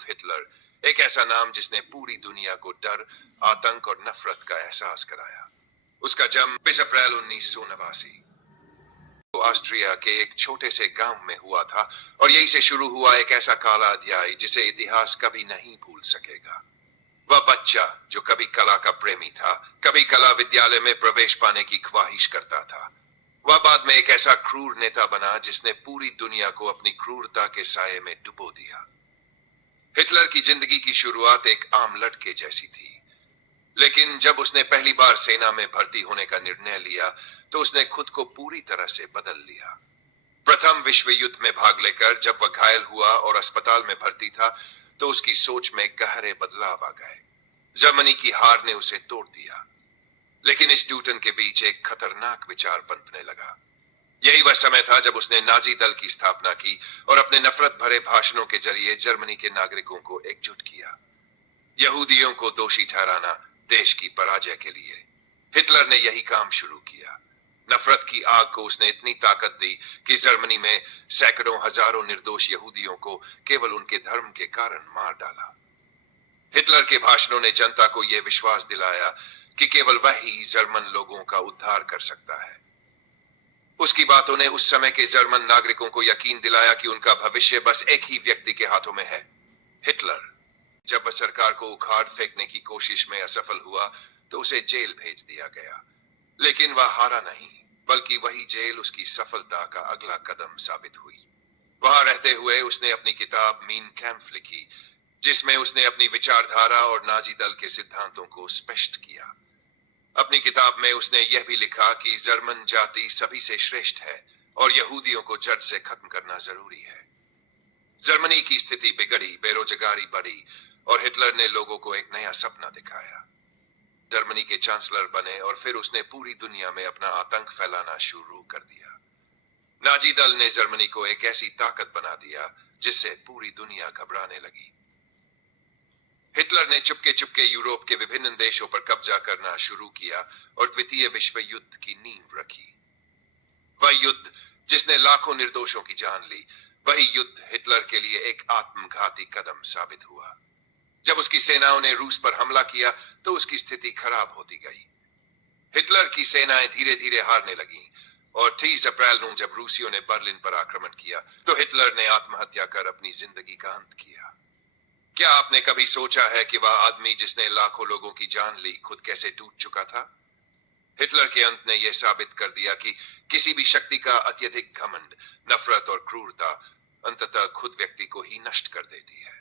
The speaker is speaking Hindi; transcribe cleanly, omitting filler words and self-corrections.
उर्फ हिटलर, एक ऐसा नाम जिसने पूरी दुनिया को डर, आतंक और नफरत का एहसास कराया। उसका जन्म 20 अप्रैल 1989 को ऑस्ट्रिया के एक छोटे से गांव में हुआ था और यहीं से शुरू हुआ एक ऐसा काला अध्याय जिसे इतिहास कभी नहीं भूल सकेगा। वह बच्चा जो कभी कला का प्रेमी था, कभी कला विद्यालय में प्रवेश पाने की ख्वाहिश करता था, वह बाद में एक ऐसा क्रूर नेता बना जिसने पूरी दुनिया को अपनी क्रूरता के साये में डुबो दिया। हिटलर की जिंदगी की शुरुआत एक आम लड़के जैसी थी, लेकिन जब उसने पहली बार सेना में भर्ती होने का निर्णय लिया तो उसने खुद को पूरी तरह से बदल लिया। प्रथम विश्व युद्ध में भाग लेकर जब वह घायल हुआ और अस्पताल में भर्ती था तो उसकी सोच में गहरे बदलाव आ गए। जर्मनी की हार ने उसे तोड़ दिया, लेकिन इस टूटन के बीच एक खतरनाक विचार पनपने लगा। यही वह समय था जब उसने नाजी दल की स्थापना की और अपने नफरत भरे भाषणों के जरिए जर्मनी के नागरिकों को एकजुट किया। यहूदियों को दोषी ठहराना देश की पराजय के लिए हिटलर ने यही काम शुरू किया। नफरत की आग को उसने इतनी ताकत दी कि जर्मनी में सैकड़ों हजारों निर्दोष यहूदियों को केवल उनके धर्म के कारण मार डाला। हिटलर के भाषणों ने जनता को यह विश्वास दिलाया कि केवल वही जर्मन लोगों का उद्धार कर सकता है। उसकी बातों ने उस समय के जर्मन नागरिकों को यकीन दिलाया कि उनका भविष्य बस एक ही व्यक्ति के हाथों में है, हिटलर। जब वह सरकार को उखाड़ फेंकने की कोशिश में असफल हुआ तो उसे जेल भेज दिया गया, लेकिन वह हारा नहीं, बल्कि वही जेल उसकी सफलता का अगला कदम साबित हुई। वहां रहते हुए उसने अपनी किताब मीन कैम्फ लिखी, जिसमें उसने अपनी विचारधारा और नाजी दल के सिद्धांतों को स्पष्ट किया। अपनी किताब में उसने यह भी लिखा कि जर्मन जाति सभी से श्रेष्ठ है और यहूदियों को जड़ से खत्म करना जरूरी है। जर्मनी की स्थिति बिगड़ी, बेरोजगारी बढ़ी और हिटलर ने लोगों को एक नया सपना दिखाया। जर्मनी के चांसलर बने और फिर उसने पूरी दुनिया में अपना आतंक फैलाना शुरू कर दिया। नाजी दल ने जर्मनी को एक ऐसी ताकत बना दिया जिससे पूरी दुनिया घबराने लगी। हिटलर ने चुपके चुपके यूरोप के विभिन्न देशों पर कब्जा करना शुरू किया और द्वितीय विश्व युद्ध की नींव रखी। वह युद्ध जिसने लाखों निर्दोषों की जान ली, वही युद्ध हिटलर के लिए एक आत्मघाती कदम साबित हुआ। जब उसकी सेनाओं ने रूस पर हमला किया तो उसकी स्थिति खराब होती गई। हिटलर की सेनाएं धीरे धीरे हारने लगीं और 30 अप्रैल को जब रूसियों ने बर्लिन पर आक्रमण किया तो हिटलर ने आत्महत्या कर अपनी जिंदगी का अंत किया। क्या आपने कभी सोचा है कि वह आदमी जिसने लाखों लोगों की जान ली खुद कैसे टूट चुका था? हिटलर के अंत ने यह साबित कर दिया कि किसी भी शक्ति का अत्यधिक घमंड, नफरत और क्रूरता अंततः खुद व्यक्ति को ही नष्ट कर देती है।